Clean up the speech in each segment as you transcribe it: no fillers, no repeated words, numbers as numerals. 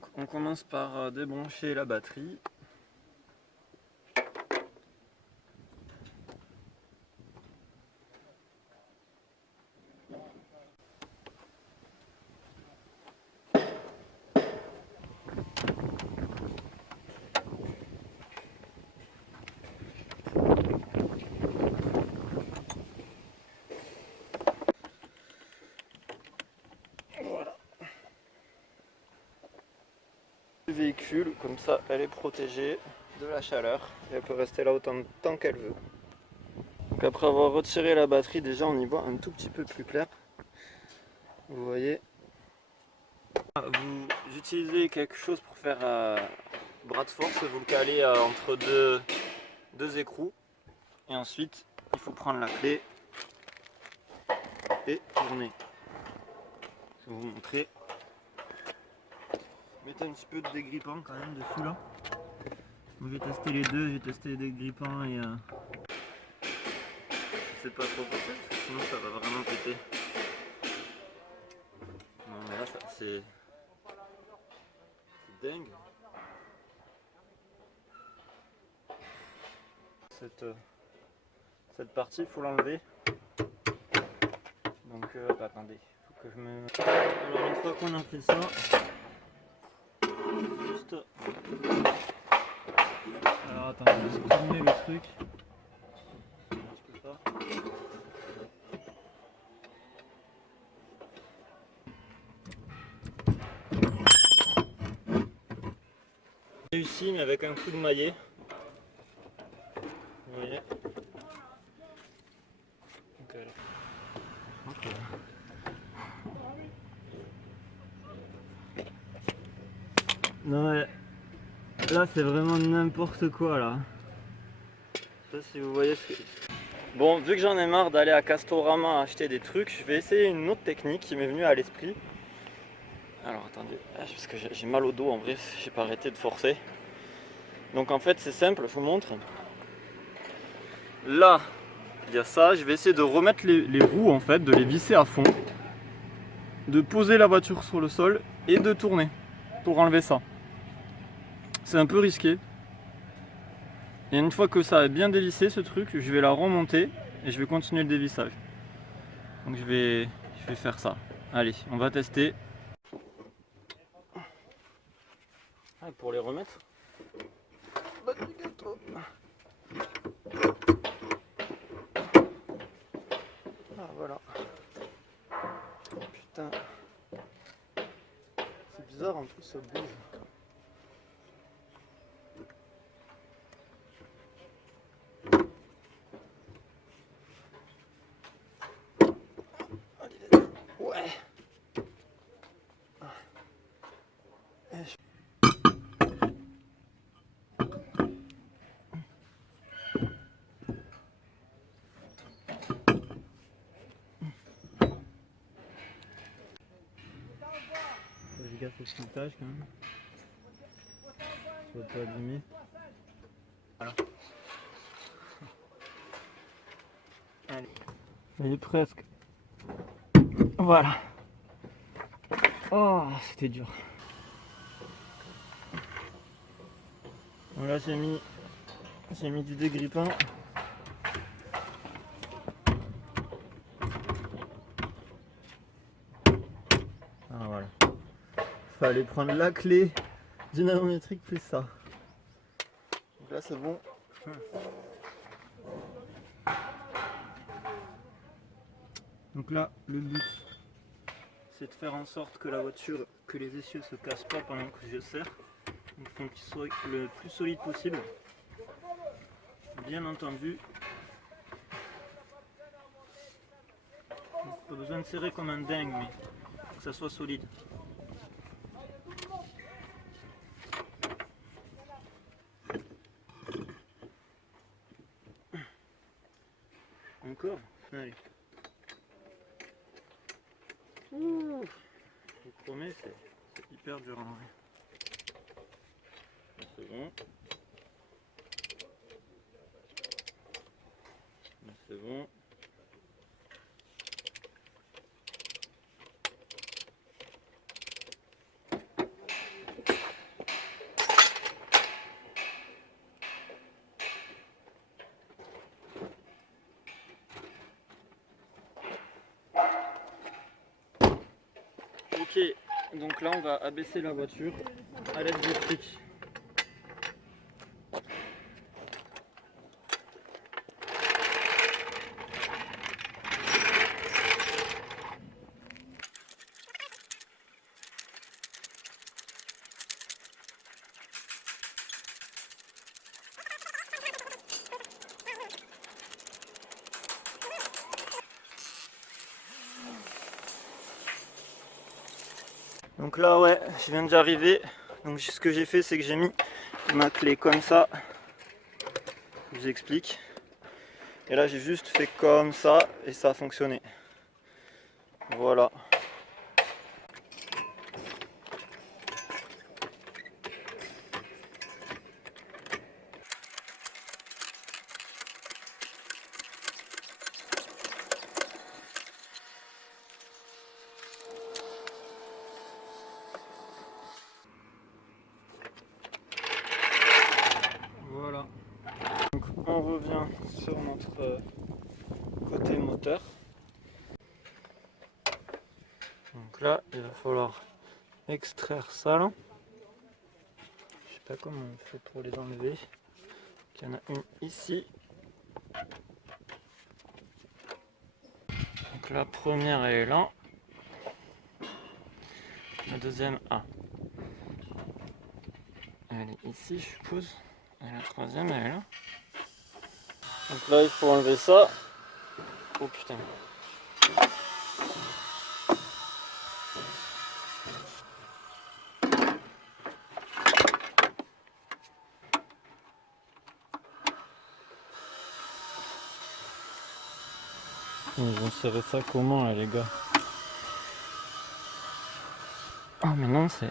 Donc on commence par débrancher la batterie. Voilà. Le véhicule, comme ça elle est protégée de la chaleur et elle peut rester là autant de temps qu'elle veut. Donc après avoir retiré la batterie, déjà on y voit un tout petit peu plus clair. Vous voyez. Vous utilisez quelque chose pour faire bras de force, vous le calez entre deux écrous et ensuite il faut prendre la clé et tourner. Je vais vous montrer. Mettez un petit peu de dégrippant quand même dessus là. Moi j'ai testé les deux, j'ai testé les dégrippants et c'est pas trop forcé parce que sinon ça va vraiment péter. Non mais là c'est dingue. Cette partie il faut l'enlever. Donc attendez, faut que je me... Alors une fois qu'on a fait ça, juste... Alors attends, je vais juste tourner le truc. Je peux pas. Réussi mais avec un coup de maillet. Vous voyez. Ok. Non mais là c'est vraiment n'importe quoi là. Je sais pas si vous voyez ce que... Bon, vu que j'en ai marre d'aller à Castorama acheter des trucs, je vais essayer une autre technique qui m'est venue à l'esprit. Alors attendez, parce que j'ai mal au dos en vrai, j'ai pas arrêté de forcer. Donc en fait c'est simple, je vous montre. Là, il y a ça, je vais essayer de remettre les roues en fait, de les visser à fond. De poser la voiture sur le sol et de tourner pour enlever ça. C'est un peu risqué. Et une fois que ça a bien dévissé ce truc, je vais la remonter et je vais continuer le dévissage. Donc je vais faire ça. Allez, on va tester. Ah, pour les remettre. Ah voilà. Putain. C'est bizarre en plus ça bouge. Ouais. Fais gaffe au sculptage quand même. Soit pas abîmé. Voilà. Allez. Il est presque. Voilà. Oh, c'était dur. Bon, là j'ai mis du dégrippant. Ah voilà. Fallait prendre la clé dynamométrique plus ça. Donc là c'est bon. Donc là le but c'est de faire en sorte que la voiture, que les essieux se cassent pas pendant que je serre. Donc il faut qu'ils soient le plus solide possible. Bien entendu. Donc, pas besoin de serrer comme un dingue mais que ça soit solide. Encore? Allez. Ouh. Je vous promets, c'est hyper dur en vrai. C'est bon. C'est bon. Ok, donc là on va abaisser la voiture à l'aide du fric. Donc là ouais, je viens d'arriver. Donc ce que j'ai fait, c'est que j'ai mis ma clé comme ça. Je vous explique. Et là j'ai juste fait comme ça et ça a fonctionné. Voilà. Voilà. Donc on revient sur notre côté moteur. Donc là il va falloir extraire ça là. Je sais pas comment on fait pour les enlever. Il y en a une ici. Donc la première elle est là. La deuxième elle est ici je suppose. Et la troisième elle est là. Donc là il faut enlever ça. Oh putain. Ils vont serrer ça comment là les gars? Oh mais non c'est...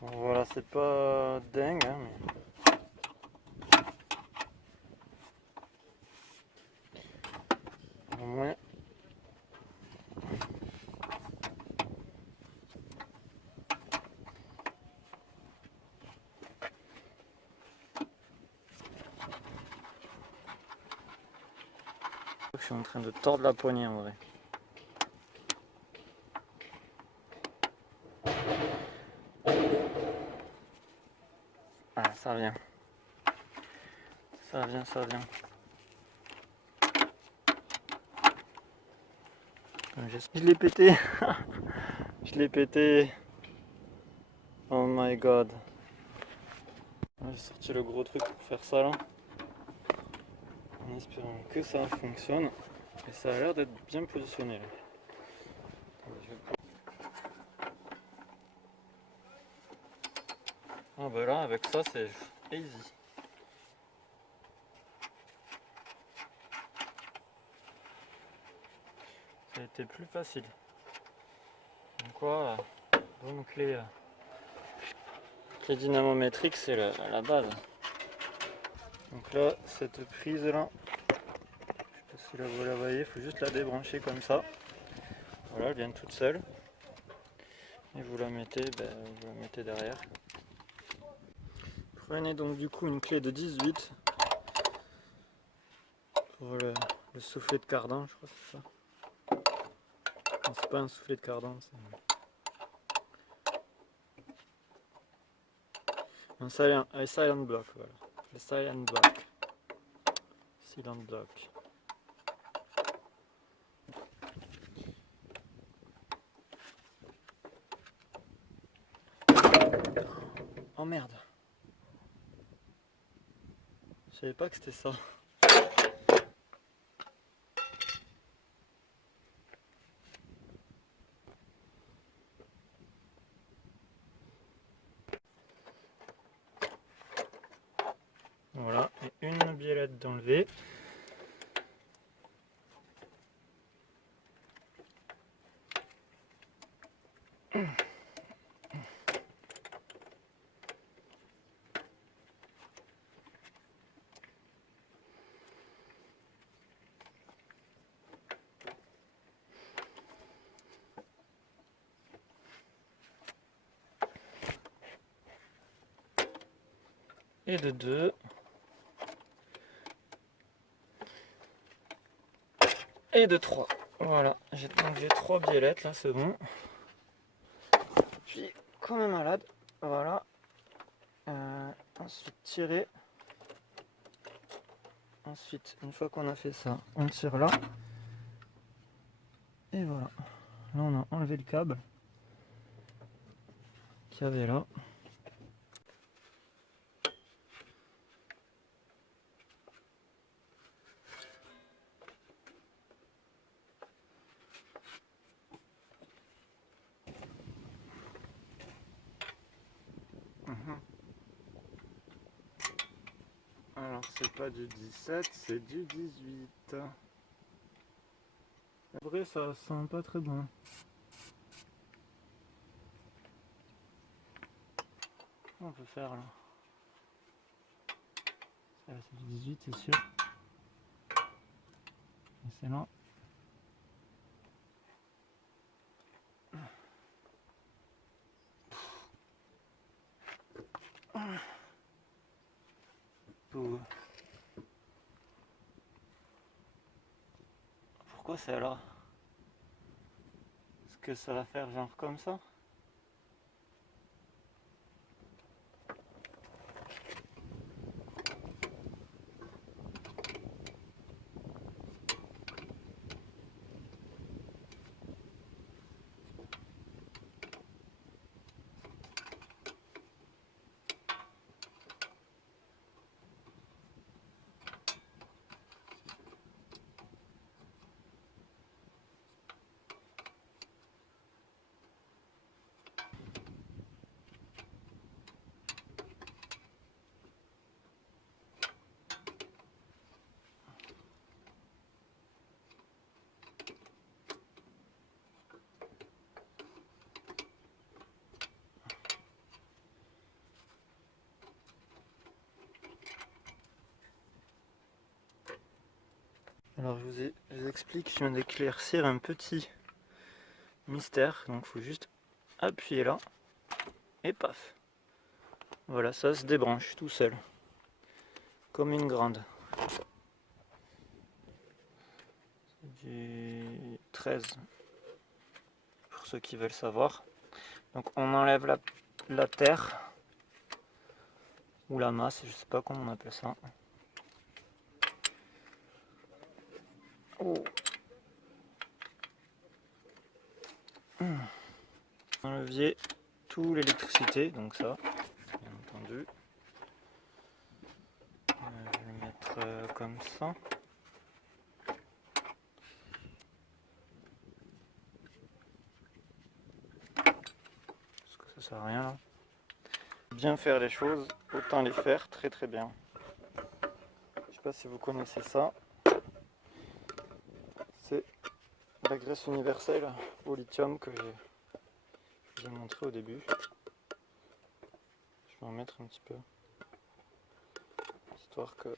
Bon, voilà, c'est pas dingue hein, mais... Au moins... Je suis en train de tordre la poignée en vrai. Ah ça vient. Ça vient, ça vient. Je l'ai pété. Je l'ai pété. Oh my god. J'ai sorti le gros truc pour faire ça là. En espérant que ça fonctionne. Et ça a l'air d'être bien positionné là. Ah bah là avec ça c'est easy. Ça a été plus facile. Donc quoi, bonne clé. Clé dynamométrique c'est la base. Donc là cette prise là, je sais pas si là vous la voyez, il faut juste la débrancher comme ça. Voilà, elle vient toute seule. Et vous la mettez derrière. Prenez donc du coup une clé de 18 pour le soufflet de cardan, je crois que c'est ça. Non, c'est pas un soufflet de cardan, c'est un silent block, voilà. Le silent block. Silent block. Oh merde. Je savais pas que c'était ça. Voilà, et une biellette d'enlever. Et de deux. et de 3. Voilà, j'ai 3 biellettes là, c'est bon. Puis comme un malade, voilà. Ensuite tirer. Ensuite, une fois qu'on a fait ça, on tire là. Et voilà. Là on a enlevé le câble qu'il y avait là. Alors c'est pas du 17, c'est du 18. En vrai ça sent pas très bon. On peut faire là. Ça c'est du 18 c'est sûr. Et c'est là. Pourquoi c'est là? Est-ce que ça va faire genre comme ça? Alors je vous explique, je viens d'éclaircir un petit mystère, donc il faut juste appuyer là et paf. Voilà, ça se débranche tout seul, comme une grande. C'est du 13 pour ceux qui veulent savoir. Donc on enlève la terre ou la masse, je sais pas comment on appelle ça. Oh. Enleviez tout l'électricité, donc ça, bien entendu. Je vais le mettre comme ça. Parce que ça sert à rien là. Bien faire les choses, autant les faire très très bien. Je sais pas si vous connaissez ça. C'est la graisse universelle au lithium que je vous ai montré au début. Je vais en mettre un petit peu. Histoire que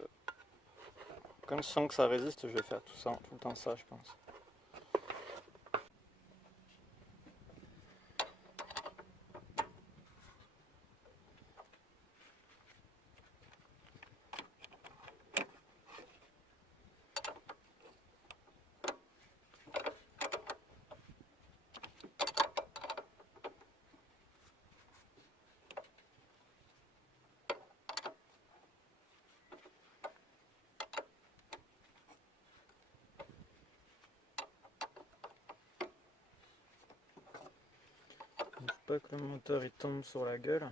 quand je sens que ça résiste, je vais faire tout ça, tout le temps ça je pense. Il ne faut pas que le moteur il tombe sur la gueule.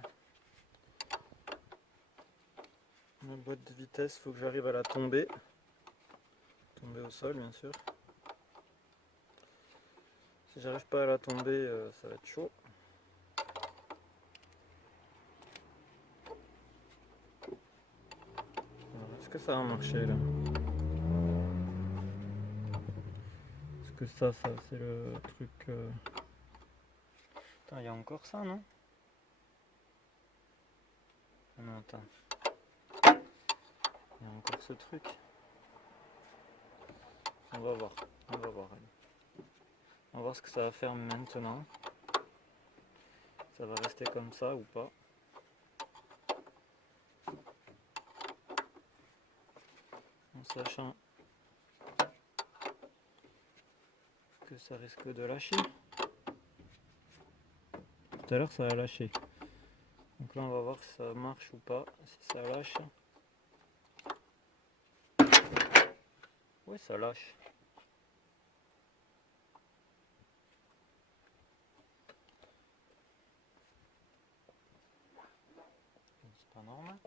Ma boîte de vitesse, il faut que j'arrive à la tomber. Tomber au sol bien sûr. Si j'arrive pas à la tomber, ça va être chaud. Est-ce que ça va marcher là? Est-ce que ça c'est le truc... Attends, il y a encore ça, non? Ah non, attends. Il y a encore ce truc. On va voir. On va voir. Allez. On va voir ce que ça va faire maintenant. Ça va rester comme ça ou pas. En sachant que ça risque de lâcher. Tout à l'heure ça a lâché. Donc là on va voir si ça marche ou pas, si ça lâche. Ouais, ça lâche. C'est pas normal.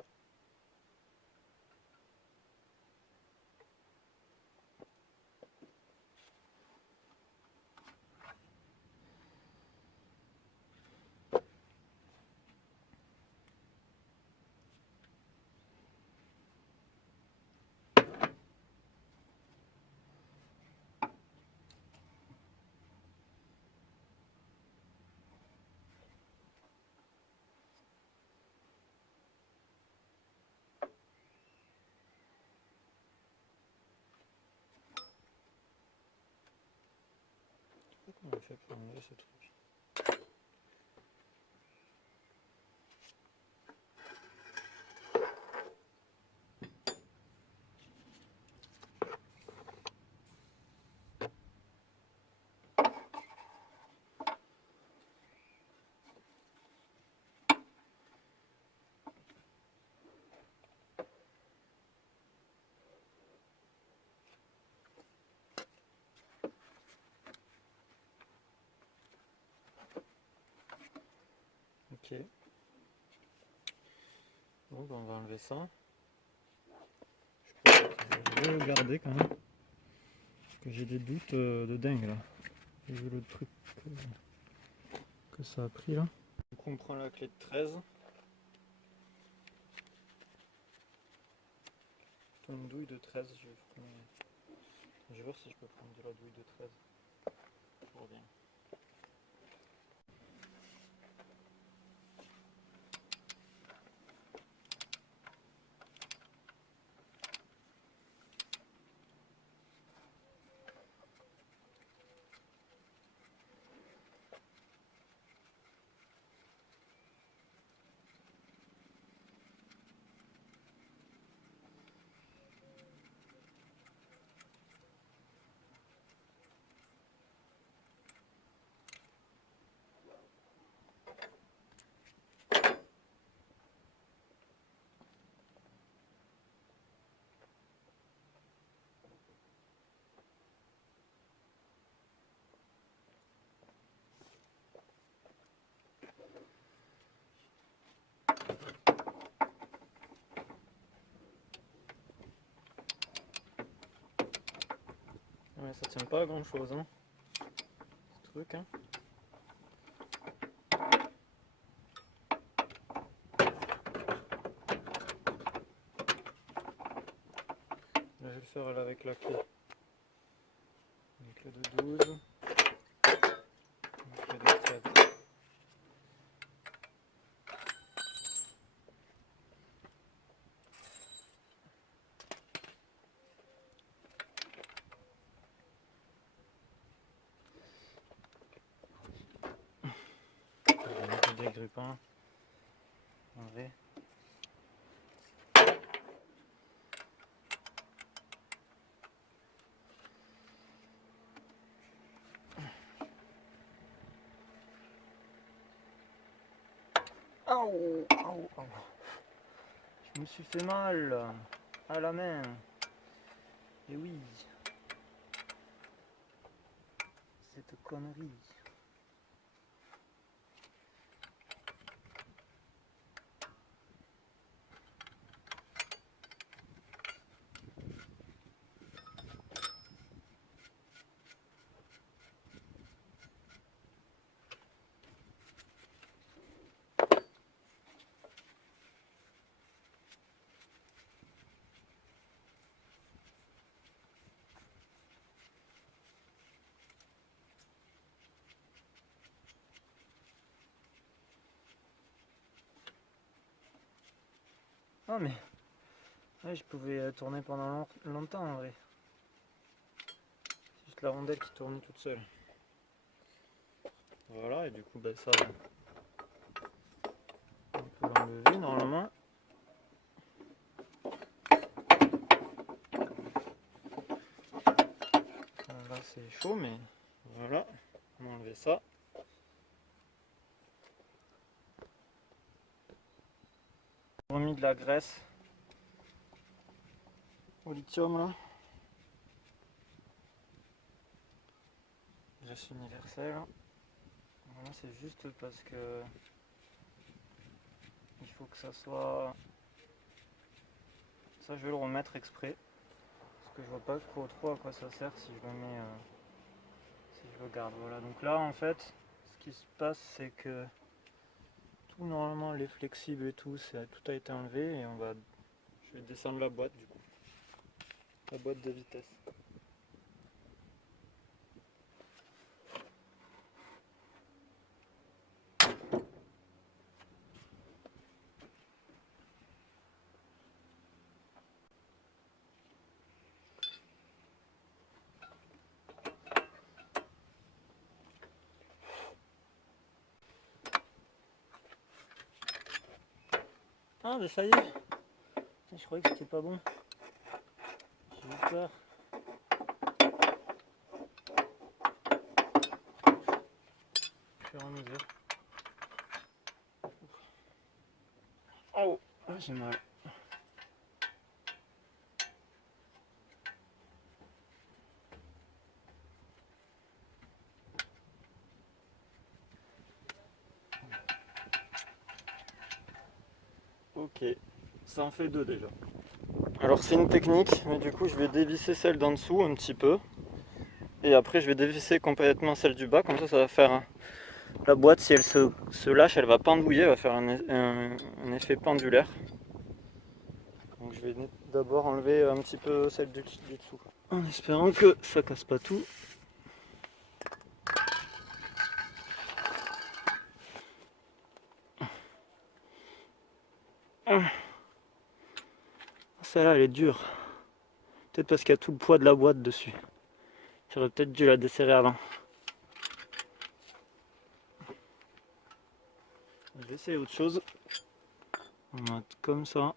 Comment on fait pour enlever ce truc? Ok. Bon, ben, on va enlever ça. Je vais le garder quand même. Parce que j'ai des doutes de dingue là. J'ai vu le truc que ça a pris là. Du coup on prend la clé de 13. Une douille de 13, je vais voir si je peux prendre de la douille de 13. Je reviens. Ouais, ça tient pas à grand chose hein, ce truc hein. Là, je vais le faire là, avec la clé. Une clé de 12. Une clé de 13. Je vais mettre des grippins. En vrai. Aouh, aouh, aouh. Je me suis fait mal à la main. Et oui. Cette connerie. Ah mais ouais, je pouvais tourner pendant longtemps en vrai. C'est juste la rondelle qui tournait toute seule. Voilà, et du coup ça on peut l'enlever normalement. Là c'est chaud mais Voilà, on a enlevé ça. On a remis de la graisse au lithium là. Graisse universelle. Voilà, c'est juste parce que il faut que ça soit. Ça, je vais le remettre exprès. Parce que je vois pas trop à quoi ça sert si je le mets. Si je le garde. Voilà, donc là en fait, ce qui se passe, c'est que tout normalement, les flexibles et tout, tout a été enlevé et je vais descendre la boîte du coup. La boîte de vitesse. Ah, mais ça y est. Je croyais que c'était pas bon. J'ai eu peur. Au fur et à mesure. Oh, là j'ai mal. Ok, ça en fait deux déjà. Alors c'est une technique, mais du coup je vais dévisser celle d'en dessous un petit peu. Et après je vais dévisser complètement celle du bas, comme ça va faire la boîte, si elle se lâche, elle va pendouiller, elle va faire un effet pendulaire. Donc je vais d'abord enlever un petit peu celle du dessous. En espérant que ça casse pas tout. Celle-là elle est dure. Peut-être parce qu'il y a tout le poids de la boîte dessus. J'aurais peut-être dû la desserrer avant. Je vais essayer autre chose. On va mettre comme ça.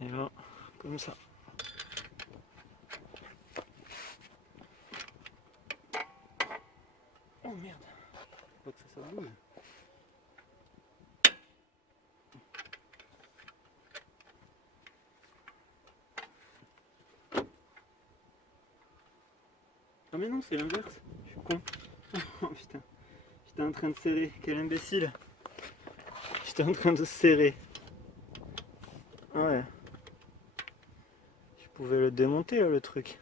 Et là, comme ça. Oh merde. Faut pas que ça bouge. Ah mais non, c'est l'inverse. Je suis con. Oh putain. J'étais en train de serrer. Quel imbécile. J'étais en train de serrer. Ah ouais. Je pouvais le démonter là, le truc.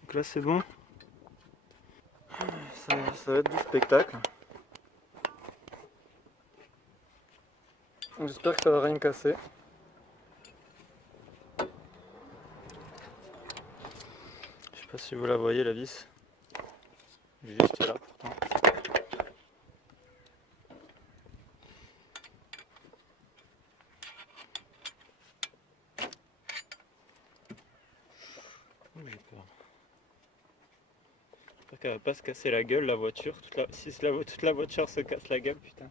Donc là c'est bon. Ça va être du spectacle. J'espère que ça va rien casser. Je sais pas si vous la voyez la vis. Juste là pourtant. Oh, j'ai peur. J'espère qu'elle va pas se casser la gueule la voiture. Si toute la voiture se casse la gueule, putain.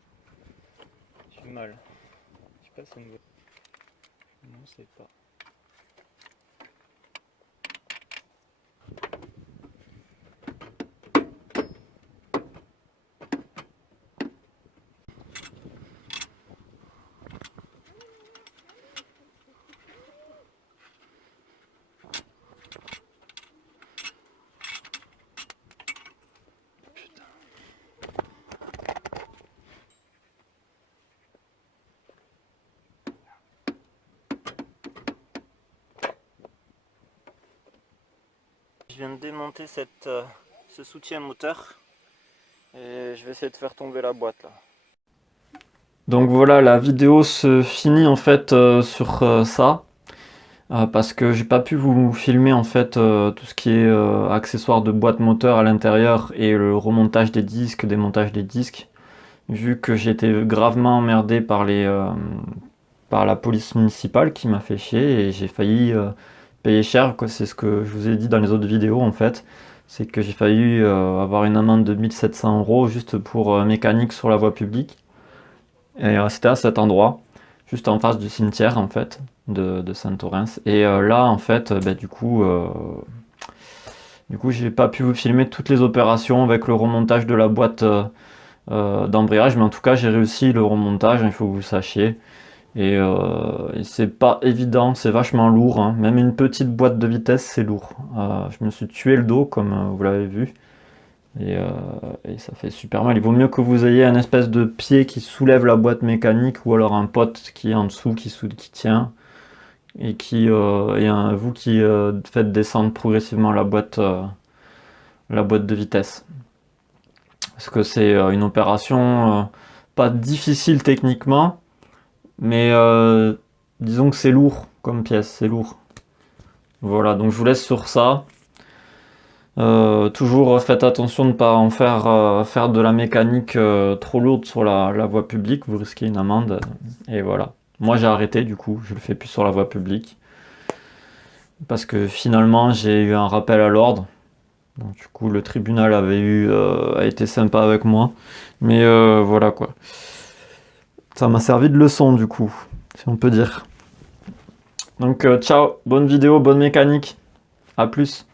J'ai mal. Je sais pas si c'est une voiture. Non, c'est pas. Je viens de démonter ce soutien moteur et je vais essayer de faire tomber la boîte là. Donc voilà, la vidéo se finit en fait sur ça. Parce que j'ai pas pu vous filmer en fait tout ce qui est accessoires de boîte moteur à l'intérieur et le remontage des disques, démontage des disques, vu que j'ai été gravement emmerdé par la police municipale qui m'a fait chier et j'ai failli payer cher, quoi. C'est ce que je vous ai dit dans les autres vidéos en fait. C'est que j'ai failli avoir une amende de 1 700 € juste pour mécanique sur la voie publique. Et c'était à cet endroit, juste en face du cimetière en fait, de Saint-Orens. Et là en fait, bah, du coup, Du coup, j'ai pas pu vous filmer toutes les opérations avec le remontage de la boîte d'embrayage, mais en tout cas, j'ai réussi le remontage, il faut que vous sachiez. Et c'est pas évident, c'est vachement lourd, hein. Même une petite boîte de vitesse, c'est lourd. Je me suis tué le dos, comme vous l'avez vu. Et, euh, et ça fait super mal. Il vaut mieux que vous ayez un espèce de pied qui soulève la boîte mécanique ou alors un pote qui est en dessous, qui tient et vous qui faites descendre progressivement la boîte de vitesse. Parce que c'est une opération pas difficile techniquement, mais disons que c'est lourd comme pièce, c'est lourd. Voilà, donc je vous laisse sur ça. Toujours faites attention de ne pas en faire de la mécanique trop lourde sur la voie publique, vous risquez une amende. Et voilà. Moi j'ai arrêté du coup, je le fais plus sur la voie publique. Parce que finalement j'ai eu un rappel à l'ordre. Donc du coup le tribunal a été sympa avec moi. Mais voilà quoi. Ça m'a servi de leçon du coup, si on peut dire. Donc ciao, bonne vidéo, bonne mécanique. À plus.